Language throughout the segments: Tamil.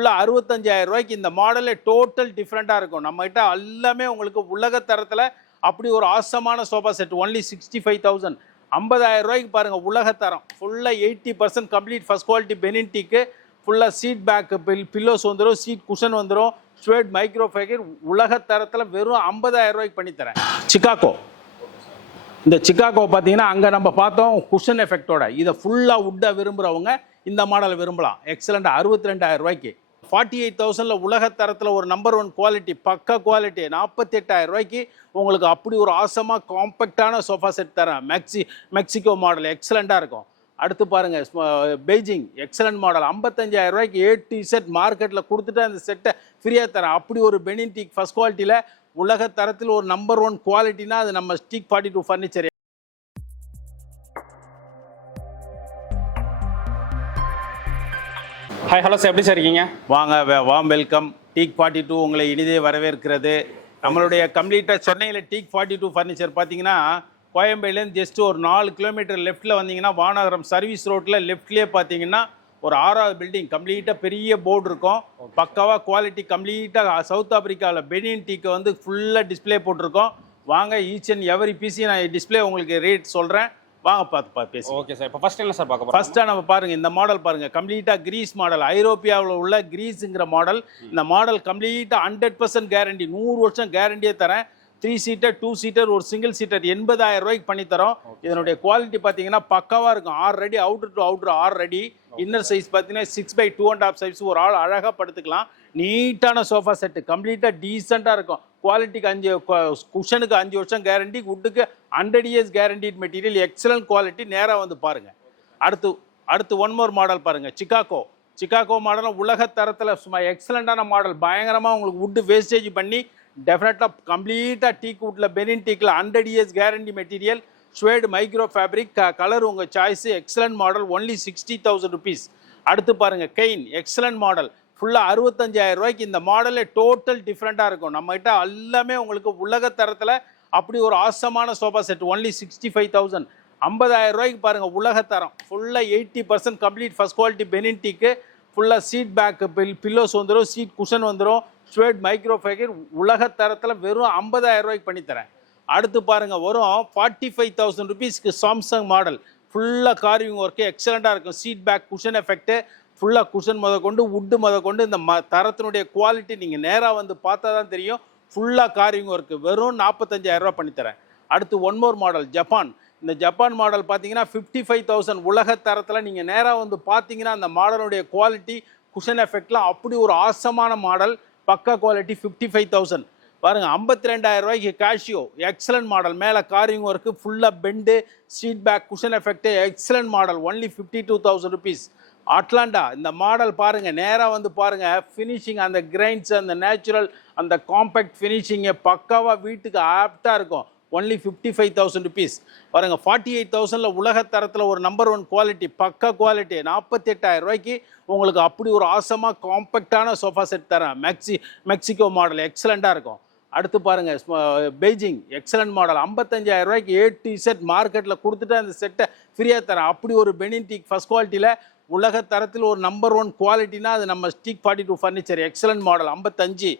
ஃபுல்லாக 65,000 ரூபாய்க்கு இந்த மாடலே டோட்டல் டிஃப்ரெண்ட்டாக இருக்கும். நம்மகிட்ட எல்லாமே உங்களுக்கு உலக தரத்தில் அப்படி ஒரு ஆசமான சோஃபா செட் ஒன்லி 65,000. 50,000 ரூபாய்க்கு பாருங்கள் உலக தரம். ஃபுல்லாக 80% கம்ப்ளீட் ஃபஸ்ட் குவாலிட்டி பெனின்டிக்கு. ஃபுல்லாக சீட் பேக்கு பில்லோஸ் வந்துடும், சீட் குஷன் வந்துடும், ஸ்வேட் மைக்ரோ ஃபைபர் உலக தரத்தில் வெறும் 50,000 ரூபாய்க்கு பண்ணித்தரேன். சிகாகோ, இந்த சிகாகோ பார்த்தீங்கன்னா அங்கே நம்ம பார்த்தோம் குஷன் எஃபெக்டோட. இதை ஃபுல்லாக உட்டாக விரும்புகிறவங்க இந்த மாடலை விரும்பலாம். எக்ஸலண்ட் 62,000 ரூபாய்க்கு. 48,000 உலக தரத்தில் ஒரு நம்பர் 1 குவாலிட்டி பக்கா குவாலிட்டி 48,000 ரூபாய்க்கு உங்களுக்கு அப்படி ஒரு ஆசமாக காம்பேக்டான சோஃபா செட் தரேன். மெக்சிகோ மாடல் எக்ஸலண்ட்டாக இருக்கும். அடுத்து பாருங்கள் பெய்ஜிங் எக்ஸலண்ட் மாடல் 55,000 ரூபாய்க்கு A to Z மார்க்கெட்டில் கொடுத்துட்டு அந்த செட்டை ஃப்ரீயாக தரேன். அப்படி ஒரு பெனின்டிக் ஃபஸ்ட் குவாலிட்டியில் உலக தரத்தில் ஒரு நம்பர் 1 குவாலிட்டினா அது நம்ம steak 42 furniture. Hi hello sir, எப்படி சார் இருக்கீங்க? வாங்க, வாம் வெல்கம். டீக் 42 உங்களை இனிதே வரவேற்கிறது. நம்மளுடைய கம்ப்ளீட்டாக சென்னையில் டீக் 42 ஃபர்னிச்சர் பார்த்தீங்கன்னா கோயம்பேடுலேருந்து ஜஸ்ட் ஒரு 4 கிலோமீட்டர் லெஃப்ட்டில் வந்தீங்கன்னா வானகரம் சர்வீஸ் ரோட்டில் லெஃப்ட்லேயே பார்த்தீங்கன்னா ஒரு 6வது பில்டிங் கம்ப்ளீட்டாக பெரிய போர்டு இருக்கும். பக்காவாக குவாலிட்டி கம்ப்ளீட்டாக சவுத் ஆப்பிரிக்காவில் பெனின் டீக்கை வந்து ஃபுல்லாக டிஸ்பிளே போட்டிருக்கோம். வாங்க, ஈச் அண்ட் எவரி பீஸி நான் டிஸ்பிளே உங்களுக்கு ரேட் சொல்கிறேன். வாங்க பார்த்து பேசி. ஓகே சார், இப்போ ஃபர்ஸ்ட் என்ன சார் பார்க்க போறோம்? ஃபர்ஸ்ட்டாக நம்ம பாருங்கள் இந்த மாடல் பாருங்கள். கம்ப்ளீட்டாக கிரீஸ் மாடல், ஐரோப்பியாவில் உள்ள கிரீஸுங்கிற மாடல். இந்த மாடல் கம்ப்ளீட்டாக 100% கேரண்டி, 100 வருஷம் கேரண்டியே தரேன். 3 சீட்டர் 2 சீட்டர் ஒரு சிங்கிள் சீட்டர் 80,000 ரூபாய்க்கு பண்ணித்தரோம். இதனுடைய குவாலிட்டி பார்த்தீங்கன்னா பக்காவாக இருக்கும். 6 அடி அவுட்டர் டு அவுட்டர் 6 அடி. இன்னர் சைஸ் பார்த்தீங்கன்னா 6/2.5 சைஸ். ஒரு ஆள் அழகாக படுத்துக்கலாம். நீட்டான சோஃபா செட்டு கம்ப்ளீட்டாக டீசெண்டாக இருக்கும். குவாலிட்டிக்கு 5 குஷனுக்கு 5 வருஷம் கேரண்டி, வுட்டுக்கு 100 years guaranteed material. Excellent quality. நேராக வந்து பாருங்கள். அடுத்து ஒன் மோர் மாடல் பாருங்கள். சிகாகோ மாடலும் உலக தரத்தில் சும்மா எக்ஸலண்ட்டான மாடல். பயங்கரமாக உங்களுக்கு வுட்டு வேஸ்டேஜ் பண்ணி டெஃபினட்டாக கம்ப்ளீட்டாக டீக் வுட்டில் பெனின் டீக்கில் 100 years guarantee material. Suede micro fabric. Colour உங்கள் choice. Excellent model. Only 60,000 rupees. அடுத்து பாருங்கள் கெயின் எக்ஸலண்ட் மாடல். ஃபுல்லாக 65,000 ரூபாய்க்கு இந்த மாடலே டோட்டல் டிஃப்ரெண்ட்டாக இருக்கும். நம்மகிட்ட எல்லாமே உங்களுக்கு உலக தரத்தில் அப்படி ஒரு ஆசமான சோஃபா செட் ஒன்லி 65,000. 50,000 ரூபாய்க்கு பாருங்கள் உலக தரம். ஃபுல்லாக 80% கம்ப்ளீட் ஃபஸ்ட் குவாலிட்டி பெனின்டிக்கு. ஃபுல்லாக சீட் பேக்கு பில்லோஸ் வந்துடும், சீட் குஷன் வந்துடும், ஸ்வேட் மைக்ரோ ஃபைபர் உலக தரத்தில் வெறும் 50,000 ரூபாய்க்கு பண்ணித்தரேன். அடுத்து பாருங்கள் வரும் 45,000 ருபீஸ்க்கு சாம்சங் மாடல். ஃபுல்லாக கார்விங் ஒர்க்கு எக்ஸலண்ட்டாக இருக்கும். Seat back cushion effect. ஃபுல்லாக குஷன் கொண்டு வுட்டு கொண்டு இந்த தரத்தினுடைய குவாலிட்டி நீங்கள் நேராக வந்து பார்த்தா தான் தெரியும். ஃபுல்லாக கார்விங் ஒர்க்கு வெறும் 45,000 ரூபா பண்ணித்தரேன். அடுத்து ஒன் மோர் மாடல் ஜப்பான். இந்த ஜப்பான் மாடல் பார்த்தீங்கன்னா 55,000 உலக தரத்தில். நீங்கள் நேராக வந்து பார்த்தீங்கன்னா அந்த மாடலுடைய குவாலிட்டி குஷன் எஃபெக்ட்லாம் அப்படி ஒரு ஆசமான மாடல். பக்கா குவாலிட்டி. 55,000 பாருங்கள். 52,000 ரூபாய்க்கு கேஷியோ எக்ஸலண்ட் மாடல். மேலே கார்விங் ஒர்க்கு ஃபுல்லாக bend seat back cushion effect excellent model. Only 52,000 rupees. Atlanta இந்த மாடல் பாருங்கள். நேராக வந்து பாருங்கள். ஃபினிஷிங் அந்த கிரைன்ஸ் அந்த நேச்சுரல் அந்த காம்பேக்ட் ஃபினிஷிங்கை பக்காவாக வீட்டுக்கு ஆப்டாக இருக்கும். Only 55,000 rupees. பாருங்கள் 48,000 உலக தரத்தில் ஒரு நம்பர் 1 குவாலிட்டி பக்கா குவாலிட்டி 48,000 ரூபாய்க்கு உங்களுக்கு அப்படி ஒரு ஆசமாக காம்பேக்டான சோஃபா செட் தரேன். மெக்சிகோ மாடல் எக்ஸலண்ட்டாக இருக்கும். அடுத்து பாருங்கள் பெய்ஜிங் எக்ஸலண்ட் மாடல். 55,000 ரூபாய்க்கு A to Z மார்க்கெட்டில் கொடுத்துட்டு அந்த செட்டை ஃப்ரீயாக தரேன். அப்படி ஒரு பெனின்டிக் ஃபஸ்ட் குவாலிட்டியில் உலக தரத்தில் ஒரு நம்பர் 1 குவாலிட்டினா அது நம்ம ஸ்டீக் 42 ஃபர்னிச்சர். Excellent model 55.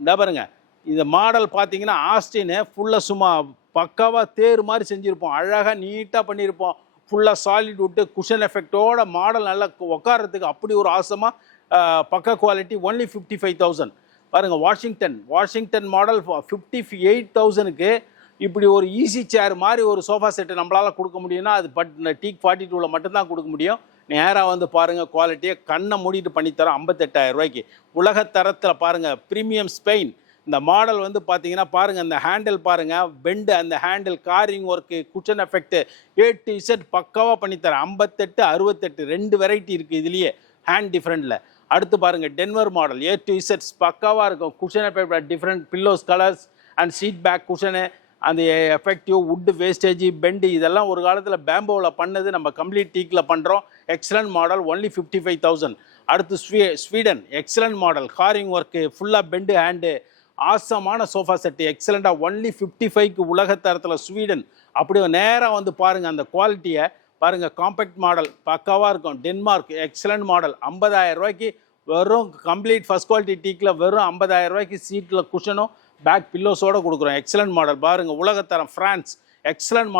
இந்த பாருங்கள் இந்த மாடல் பார்த்தீங்கன்னா ஆஸ்டின்னு ஃபுல்லாக சும்மா பக்காவாக தேர் மாதிரி செஞ்சுருப்போம். அழகாக நீட்டாக பண்ணியிருப்போம். ஃபுல்லாக சாலிட் வுட்டு குஷன் எஃபெக்டோட மாடல் நல்லா உட்காரத்துக்கு அப்படி ஒரு ஆசமாக பக்கா குவாலிட்டி. ஒன்லி 55,000. பாருங்கள் வாஷிங்டன் மாடல் 58,000க்கு இப்படி ஒரு ஈஸி சேர் மாதிரி ஒரு சோஃபா செட்டு நம்மளால் கொடுக்க முடியும்னா அது டீக் 42ல் மட்டும்தான் கொடுக்க முடியும். நேராக வந்து பாருங்கள் குவாலிட்டியை கண்ணை மூடிட்டு பண்ணித்தரோம். 58,000 ரூபாய்க்கு உலக தரத்தில் பாருங்கள். ப்ரீமியம் ஸ்பெயின் இந்த மாடல் வந்து பார்த்தீங்கன்னா பாருங்கள் அந்த ஹேண்டில் பாருங்கள் பெண்டு அந்த handle carving work cushion effect A to Z பக்காவாக பண்ணித்தரேன். 58 68 2 வெரைட்டி இருக்குது இதுலேயே ஹேண்ட் டிஃப்ரெண்ட்டில். அடுத்து பாருங்கள் Denver model A to Z பக்காவாக இருக்கும். Cushion effect different pillows colours and seat back cushion அந்த எஃபெக்டிவ் வுட்டு வேஸ்டேஜ் பெண்டு இதெல்லாம் ஒரு காலத்தில் பேம்போவில் பண்ணது நம்ம கம்ப்ளீட் டீக்கில் பண்ணுறோம். Excellent model. ஒன்லி 55,000. அடுத்து Sweden excellent model. Carving work ஃபுல்லாக பெண்டு ஹேண்டு ஆசமான சோஃபா செட்டு எக்ஸலண்ட்டாக. ஒன்லி 55க்கு உலக தரத்தில் ஸ்வீடன். அப்படியே நேராக வந்து பாருங்கள் அந்த குவாலிட்டியை பாருங்கள். காம்பேக்ட் மாடல் பக்காவாக இருக்கும். Denmark excellent model. 50,000 ரூபாய்க்கு வெறும் கம்ப்ளீட் ஃபர்ஸ்ட் குவாலிட்டி டீக்கில் வெறும் 50,000 ரூபாய்க்கு சீட்டில் குஷனும் பேக் பில்லோஸோடு கொடுக்குறோம். எக்ஸலண்ட் மாடல் பாருங்கள், உலகத்தரம் ஃப்ரான்ஸ் எக்ஸலண்ட்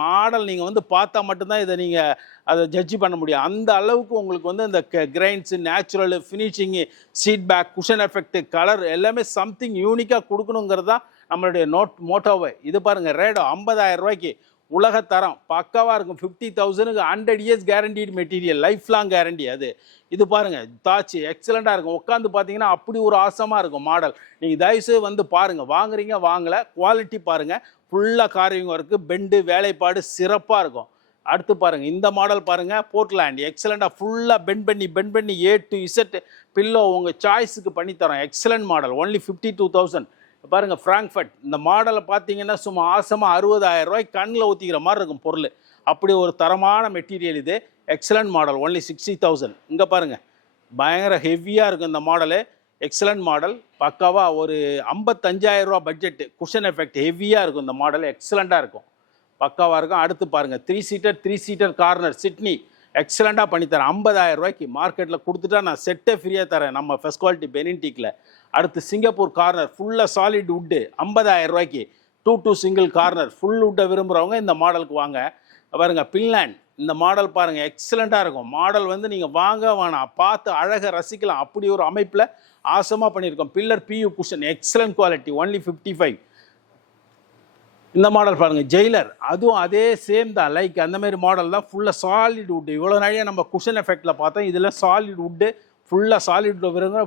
மாடல் நீங்கள் வந்து பார்த்தா மட்டும்தான் இதை நீங்கள் அதை ஜட்ஜி பண்ண முடியும். அந்த அளவுக்கு உங்களுக்கு வந்து இந்த grains, natural finishing, seat back, cushion effect, colour எல்லாமே சம்திங் யூனிக்காக கொடுக்கணுங்கிறது தான் நம்மளுடைய மோட்டோவை. இது பாருங்கள், ரேடோ 50,000 ரூபாய்க்கு உலகத்தரம் பக்காவாக இருக்கும். 50,000க்கு 100 years guaranteed material, life long guarantee. அது இது பாருங்கள், தாச்சு எக்ஸலண்ட்டாக இருக்கும். உட்காந்து பார்த்தீங்கன்னா அப்படி ஒரு ஆசமாக இருக்கும் மாடல். நீங்கள் தயவுசெய்து வந்து பாருங்கள், வாங்குறீங்க வாங்கலை, குவாலிட்டி பாருங்கள். ஃபுல்லாக கார்விங் ஒர்க்கு, பெண்டு, வேலைப்பாடு சிறப்பாக இருக்கும். அடுத்து பாருங்கள், இந்த மாடல் பாருங்கள், போர்ட்லேண்ட் எக்ஸலண்ட்டாக ஃபுல்லாக பெண்ட் பண்ணி A to Z பில்லோ உங்கள் சாய்ஸுக்கு பண்ணித்தரோம். Excellent model, only 52,000. பாருங்கள், ஃப்ராங்க்ஃபர்ட் இந்த மாடலை பார்த்தீங்கன்னா சும்மா ஆசமாக 60,000 ரூபாய்க்கு கண்ணில் ஊற்றிக்கிற மாதிரி இருக்கும் பொருள். அப்படி ஒரு தரமான மெட்டீரியல் இது. Excellent model, only 60,000. இங்கே பாருங்கள், பயங்கர ஹெவியாக இருக்கும் இந்த மாடலு. எக்ஸலண்ட் மாடல், பக்காவாக ஒரு 55,000 ரூபா பட்ஜெட்டு. குஷன் எஃபெக்ட் ஹெவியாக இருக்கும் இந்த மாடல், எக்ஸலண்ட்டாக இருக்கும், பக்காவாக இருக்கும். அடுத்து பாருங்கள், 3 சீட்டர் கார்னர் சிட்னி எக்ஸலண்ட்டாக பண்ணித்தரேன். 50,000 ரூபாய்க்கு மார்க்கெட்டில் கொடுத்துட்டா நான் செட்டே ஃப்ரீயாக தரேன் நம்ம ஃபர்ஸ்ட் குவாலிட்டி பெனின்டிக்கில். அடுத்து சிங்கப்பூர் கார்னர் ஃபுல்லாக சாலிட் வுட்டு 50,000 ரூபாய்க்கு. 2 சிங்கிள் கார்னர் ஃபுல் வுட்டை விரும்புகிறவங்க இந்த மாடலுக்கு வாங்க. பாருங்கள், பின்லாண்ட் இந்த மாடல் பாருங்கள், எக்ஸலண்ட்டாக இருக்கும். மாடல் வந்து நீங்கள் வாங்க வேணாம், பார்த்து அழகாக ரசிக்கலாம். அப்படி ஒரு அமைப்பில் ஆசமாக பண்ணியிருக்கோம். Pillar PU cushion excellent quality, only 55. இந்த மாடல் பாருங்கள், ஜெயிலர், அதுவும் அதே சேம் தான். லைக் அந்த மாதிரி மாடல் தான், ஃபுல்லாக சாலிட் வுட்டு. இவ்வளோ நிறைய நம்ம குஷன் எஃபெக்டில் பார்த்தோம், இதில் சாலிட் வுட்டு ஃபுல்லாக சாலிட் வருங்க.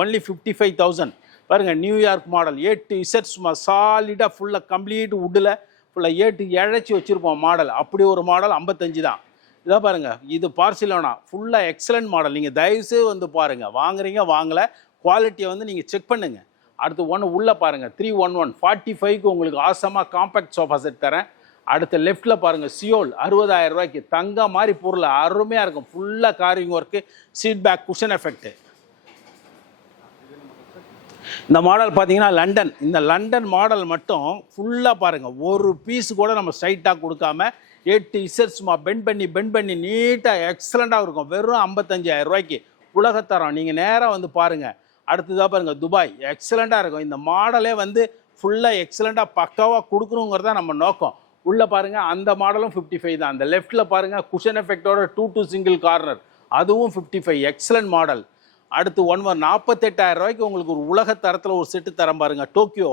ஒன்லி 55,000. பாருங்கள், New York model A to Z சும்மா சாலிடாக ஃபுல்லாக கம்ப்ளீட் வுட்டில் ஃபுல்லாக A to இழைச்சி வச்சுருப்போம் மாடல். அப்படி ஒரு மாடல் 55 தான். இதாக பாருங்கள், இது பார்சிலோனா ஃபுல்லாக எக்ஸலண்ட் மாடல். நீங்கள் தயவுசெய்து வந்து பாருங்கள், வாங்குறீங்க வாங்கலை, குவாலிட்டியை வந்து நீங்கள் செக் பண்ணுங்கள். அடுத்து உள்ளே பாருங்கள், 311 45க்கு உங்களுக்கு ஆசமாக காம்பேக்ட் சோஃபா செட் தரேன். அடுத்த லெஃப்ட்டில் பாருங்கள், சியோல் 60,000 ரூபாய்க்கு தங்க மாதிரி பொருள், அருமையாக இருக்கும். ஃபுல்லாக carving work, seat back, cushion effect. இந்த மாடல் பார்த்தீங்கன்னா லண்டன், இந்த லண்டன் மாடல் மட்டும் ஃபுல்லாக பாருங்கள், ஒரு பீஸு கூட நம்ம ஸ்ட்ரைட்டாக கொடுக்காம A to Z சும்மா பெண்ட் பண்ணி நீட்டாக எக்ஸலண்ட்டாக இருக்கும். வெறும் 55,000 ரூபாய்க்கு உலகத்தரம். நீங்கள் நேராக வந்து பாருங்கள். அடுத்ததாக பாருங்கள், துபாய் எக்ஸலண்ட்டாக இருக்கும். இந்த மாடலே வந்து ஃபுல்லாக எக்ஸலண்ட்டாக பக்காவாக கொடுக்கணுங்கிறது தான் நம்ம நோக்கம். உள்ளே பாருங்கள், அந்த மாடலும் 55 தான். அந்த லெஃப்ட்டில் பாருங்கள், குஷன் எஃபெக்டோட 2 சிங்கிள் கார்னர், அதுவும் 55 எக்ஸலண்ட் மாடல். அடுத்து 48,000 ரூபாய்க்கு உங்களுக்கு ஒரு உலக தரத்தில் ஒரு செட்டு தரம் பாருங்கள். டோக்கியோ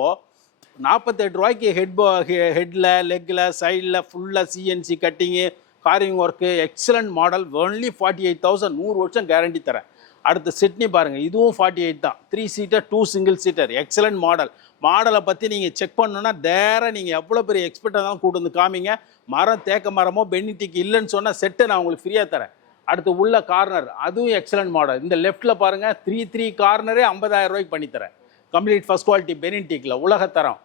48 ரூபாய்க்கு ஹெட்டில், லெக்கில், சைடில் ஃபுல்லாக CNC cutting, carving work, excellent model, only 48,000. 100 வருஷம் கேரண்டி தரேன். அடுத்து சிட்னி பாருங்கள், இதுவும் 48 தான். 3 seater 2 single seater excellent model. மாடலை பற்றி நீங்கள் செக் பண்ணணுன்னா நீங்கள் எவ்வளோ பெரிய எக்ஸ்பர்ட்டாக தான் கூட்டு வந்து காமிங்க. மரம், தேக்க மரமோ பெனிட்டிக்கு இல்லைன்னு சொன்னால் செட்டை நான் உங்களுக்கு ஃப்ரீயாக தரேன். அடுத்து உள்ள கார்னர், அதுவும் எக்ஸலண்ட் மாடல். இந்த லெஃப்ட்டில் பாருங்கள், 3 கார்னரே 50,000 ரூபாய்க்கு பண்ணித்தரேன். கம்ப்ளீட் ஃபர்ஸ்ட் குவாலிட்டி பெனின்டிக்கில் உலகத்தரம்.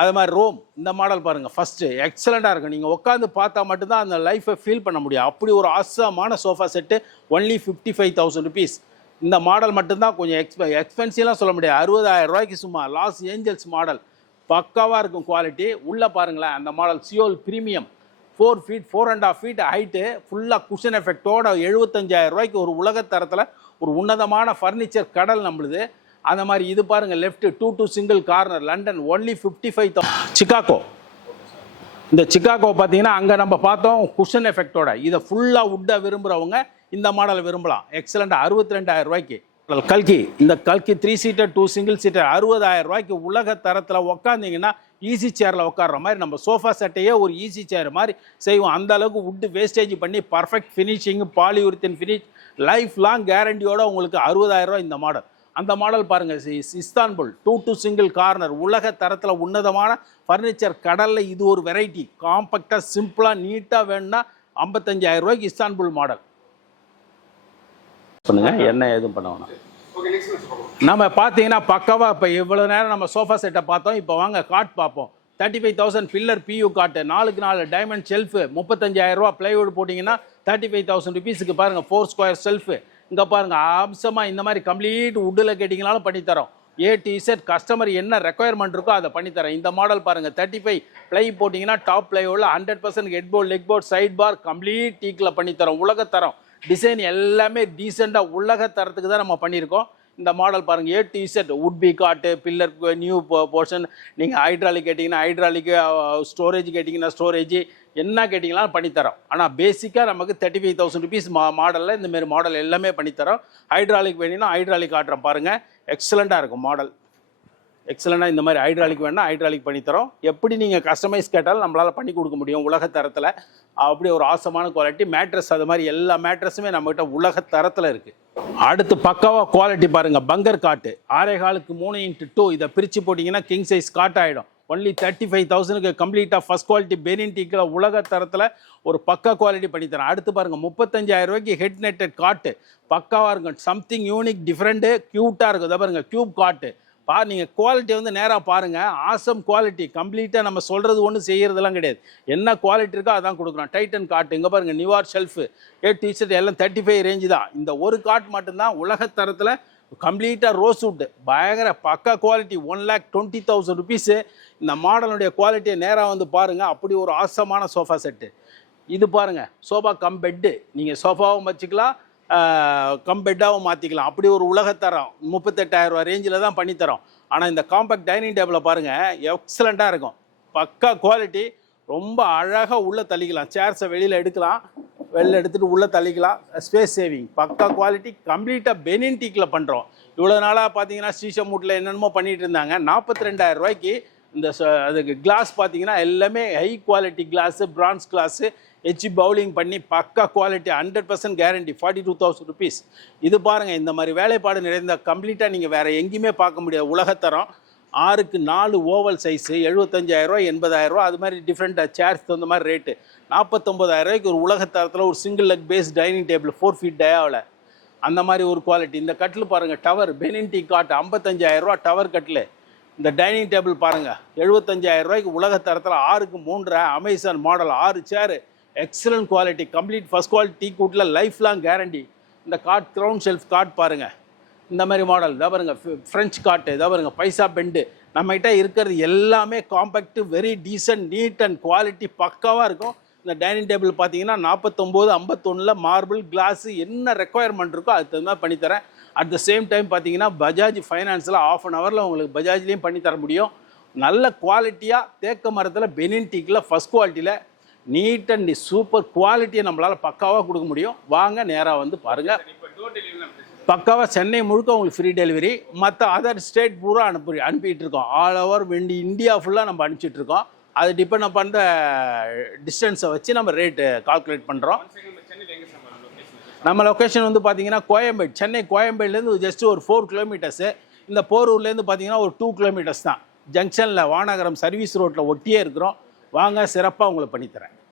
அது மாதிரி ரோம் இந்த மாடல் பாருங்கள், ஃபஸ்ட்டு எக்ஸலண்ட்டாக இருக்கும். நீங்கள் உட்காந்து பார்த்தா மட்டும்தான் அந்த லைஃப்பை ஃபீல் பண்ண முடியும். அப்படி ஒரு ஆசமான சோஃபா செட்டு, ஒன்லி 55,000 ருபீஸ். இந்த மாடல் மட்டும்தான் கொஞ்சம் எக்ஸ்பென்சிவ்லாம் சொல்ல முடியாது. 60,000 ரூபாய்க்கு சும்மா லாஸ் ஏஞ்சல்ஸ் மாடல் பக்காவாக இருக்கும் குவாலிட்டி. உள்ளே பாருங்களேன், அந்த model Seoul premium 4 feet 4.5 feet height, ஃபுல்லாக குஷன் எஃபெக்டோட 75,000 ரூபாய்க்கு ஒரு உலகத்தரத்தில் ஒரு உன்னதமான ஃபர்னிச்சர் கடல் நம்மளுது. அந்த மாதிரி இது பாருங்கள், left 2 single corner, London, only 55,000. Chicago, இந்த சிகாகோ பார்த்தீங்கன்னா அங்கே நம்ம பார்த்தோம் குஷன் எஃபெக்டோட. இதை ஃபுல்லாக வுட்டாக விரும்புகிறவங்க இந்த மாடலை விரும்பலாம். எக்ஸலண்ட்டாக 62,000 ரூபாய்க்கு. கல்கி, இந்த கல்கி 3 சீட்டர் 2 சிங்கிள் சீட்டர் 60,000 ரூபாய்க்கு உலக தரத்தில் உட்காந்திங்கன்னா ஈஸி சேரில் உட்கார்ற மாதிரி நம்ம சோஃபா செட்டையே ஒரு ஈஸி சேர் மாதிரி செய்வோம். அந்த அளவுக்கு வுட்டு வேஸ்டேஜ் பண்ணி perfect finishing, polyurethane finish, life long கேரண்டியோட உங்களுக்கு 60,000 ரூபா இந்த மாடல். அந்த மாடல் பாருங்கள், இஸ்தான்புல் 2 சிங்கிள் கார்னர், உலக தரத்தில் உன்னதமான ஃபர்னிச்சர் கடலில் இது ஒரு வெரைட்டி. காம்பேக்டாக சிம்பிளாக நீட்டாக வேணும்னா 55,000 ரூபாய்க்கு இஸ்தான்புல் மாடல் பண்ணுங்க. என்ன எதுவும் பண்ண வேணாம். நம்ம பார்த்தீங்கன்னா பக்காவாக இப்போ இவ்வளோ நேரம் நம்ம சோஃபா செட்டை பார்த்தோம். இப்போ வாங்க காட் பார்ப்போம். 35,000 பில்லர் PU காட்டு, 4x4 டைமண்ட் ஷெல்ஃபு, 35,000 ரூபா பிளைவுட் போட்டிங்கன்னா 35,000 ருபீஸுக்கு பாருங்கள். 4 ஸ்கொயர் ஷெல்ஃபு. இங்கே பாருங்கள், அம்சமாக இந்த மாதிரி கம்ப்ளீட் வுட்டில் கேட்டிங்கனாலும் பண்ணித்தரோம். A to Z கஸ்டமர் என்ன ரெக்குயர்மெண்ட் இருக்கோ அதை பண்ணித்தரேன். இந்த மாடல் பாருங்கள், 35 ப்ளை போட்டிங்கன்னா டாப் ப்ளைவுள்ள 100% head board, leg board, side bar complete டீக்கில் பண்ணித்தரோம். உலகத்தரம் டிசைன் எல்லாமே டீசெண்டாக உலக தரத்துக்கு தான் நம்ம பண்ணியிருக்கோம். இந்த மாடல் பாருங்கள், A to Z would be காட்டு, பில்லர் நியூ போர்ஷன், நீங்கள் ஹைட்ராலிக் கேட்டிங்கன்னா ஹைட்ராலிக்கு, ஸ்டோரேஜ் கேட்டிங்கன்னா ஸ்டோரேஜ், என்ன கேட்டிங்கன்னா பண்ணித்தரோம். ஆனால் பேசிக்காக நமக்கு 35,000 ருபீஸ் மாடலில் இந்தமாரி மாடல் எல்லாமே பண்ணித்தரோம். ஹைட்ராலிக் வேணும்னா ஹைட்ராலிக் காட்டுறோம் பாருங்கள், எக்ஸலண்ட்டாக இருக்கும் மாடல். எக்ஸலண்ட்டாக இந்த மாதிரி ஹைட்ராலிக் வேணால் ஹைட்ராலிக் பண்ணித்தரோம். எப்படி நீங்கள் கஸ்டமைஸ் கேட்டாலும் நம்மளால் பண்ணி கொடுக்க முடியும் உலக தரத்தில். அப்படி ஒரு ஆசமான குவாலிட்டி. மேட்ரஸ் அது மாதிரி எல்லா மேட்ரஸுமே நம்மகிட்ட உலக தரத்தில் இருக்குது. அடுத்து பக்காவாக குவாலிட்டி பாருங்கள், பங்கர் காட்டு 6.25 3x2. இதை பிரித்து போட்டிங்கன்னா கிங் சைஸ் காட் ஆகிடும். ஒன்லி 35,000க்கு கம்ப்ளீட்டாக ஃபஸ்ட் குவாலிட்டி பெனின்டிக்கில் உலக தரத்தில் ஒரு பக்கா குவாலிட்டி பண்ணித்தரேன். அடுத்து பாருங்கள், 35,000 ரூபாய்க்கு ஹெட் நெட்டட் காட்டு பக்காவாக இருக்கும். சம்திங் யூனிக் டிஃப்ரெண்ட்டு க்யூட்டாக இருக்கும். இதை பாருங்கள், க்யூப் காட்டு நீங்கள் குவாலிட்டி வந்து நேராக பாருங்கள். Awesome quality. கம்ப்ளீட்டாக நம்ம சொல்கிறது ஒன்றும் செய்கிறதெல்லாம் கிடையாது. என்ன குவாலிட்டி இருக்கோ அதான் கொடுக்குறோம். டைட்டன் காட்டு இங்கே பாருங்கள், நியூயார்க் ஷெல்ஃபு, டிஷர்ட் எல்லாம் 35 ரேஞ்சு தான். இந்த ஒரு காட் மட்டும்தான் உலக தரத்தில் கம்ப்ளீட்டாக ரோஸ் வுட்டு பயங்கர பக்கா குவாலிட்டி. 1,20,000 ருபீஸு. இந்த மாடலுடைய குவாலிட்டியை நேராக வந்து பாருங்கள். அப்படி ஒரு ஆசமான சோஃபா செட்டு. இது பாருங்கள், சோஃபா கம் பெட்டு. நீங்கள் சோஃபாவும் வச்சுக்கலாம், கம் பெட்டாகவும் மாற்றிக்கலாம். அப்படி ஒரு உலகத்தரம் 38,000 ரூபா ரேஞ்சில் தான் பண்ணித்தரோம். ஆனால் இந்த காம்பேக்ட் டைனிங் டேபிளை பாருங்கள், எக்ஸலண்ட்டாக இருக்கும். பக்கா குவாலிட்டி. ரொம்ப அழகாக உள்ளே தள்ளிக்கலாம். சேர்ஸை வெளியில் எடுக்கலாம், வெளில எடுத்துகிட்டு உள்ளே தள்ளிக்கலாம். ஸ்பேஸ் சேவிங், பக்கா குவாலிட்டி. கம்ப்ளீட்டாக பெனின்டிக்கில் பண்ணுறோம். இவ்வளோ நாளாக பார்த்தீங்கன்னா ஸ்ரீஷம் மூட்டில் என்னென்னமோ பண்ணிகிட்டு இருந்தாங்க. 42,000 ரூபாய்க்கு இந்த அதுக்கு கிளாஸ் பார்த்தீங்கன்னா எல்லாமே high quality class, France class, HC bowling பண்ணி பக்கா குவாலிட்டி, 100% கேரண்டி. 42,000 ருபீஸ். இது பாருங்கள், இந்த மாதிரி வேலைப்பாடு நிறைந்த கம்ப்ளீட்டாக நீங்கள் வேறு எங்கேயுமே பார்க்க முடியாது உலகத்தரம். 6க்கு 4 ஓவல் சைஸு 75,000 ரூபா, 80,000 ரூபா. அது மாதிரி டிஃப்ரெண்ட்டாக சேர்ஸ் தகுந்த மாதிரி ரேட்டு. 49,000 ரூபாய்க்கு ஒரு உலகத்தரத்தில் ஒரு single leg base dining table 4 feet டயாவில் அந்த மாதிரி ஒரு குவாலிட்டி. இந்த கட்டில் பாருங்கள், டவர் பெனின்டி காட் 55,000 ரூபா டவர் கட்டில். இந்த டைனிங் டேபிள் பாருங்கள், 75,000 ரூபாய்க்கு உலகத்தரத்தில் 6க்கு 3 Amazon model 6 chair. Excellent quality. Complete first quality டீ கூட்டில் லைஃப் லாங் கேரண்டி. இந்த காட் க்ரௌன் ஷெல்ஃப் காட் பாருங்கள், இந்த மாதிரி மாடல். இதை பாருங்கள், ஃப்ரெஞ்ச் காட்டு. இதை பாருங்கள், பைசா பெண்டு. நம்மகிட்ட இருக்கிறது எல்லாமே compact, very decent, neat and quality பக்காவாக இருக்கும். இந்த டைனிங் டேபிள் பார்த்தீங்கன்னா 49,51 மார்பிள் கிளாஸு என்ன ரெக்குவயர்மெண்ட் இருக்கோ அது தகுந்த மாதிரி பண்ணித்தரேன். அட் த சேம் டைம் பார்த்தீங்கன்னா பஜாஜ் ஃபைனான்ஸில் 1/2 அன் ஹவரில் உங்களுக்கு பஜாஜ்லேயும் பண்ணித்தர முடியும். நல்ல குவாலிட்டியாக தேக்க மரத்தில் பெனின்டிக்கில் ஃபஸ்ட் குவாலிட்டியில் நீட் அண்ட் சூப்பர் குவாலிட்டியை நம்மளால் பக்காவாக கொடுக்க முடியும். வாங்க நேராக வந்து பாருங்கள். பக்காவாக சென்னை முழுக்க உங்களுக்கு ஃப்ரீ டெலிவரி. மற்ற அதர் ஸ்டேட் பூரா அனுப்பிட்டு இருக்கோம். ஆல் ஓவர் இந்தியா ஃபுல்லாக நம்ம அனுப்பிச்சிட்ருக்கோம். அது டிபெண்ட் அப்பான் த டிஸ்டன்ஸை வச்சு நம்ம ரேட்டு கால்குலேட் பண்ணுறோம். நம்ம லொக்கேஷன் வந்து பார்த்தீங்கன்னா கோயம்பேடு, சென்னை கோயம்பேடுலேருந்து ஜஸ்ட் ஒரு 4 கிலோமீட்டர்ஸு. இந்த போரூர்லேருந்து பார்த்தீங்கன்னா ஒரு 2 கிலோமீட்டர்ஸ் தான். ஜங்ஷனில் வானகரம் சர்வீஸ் ரோட்டில் ஒட்டியே இருக்கிறோம். வாங்க, சிறப்பாக உங்களை பண்ணித்தரேன்.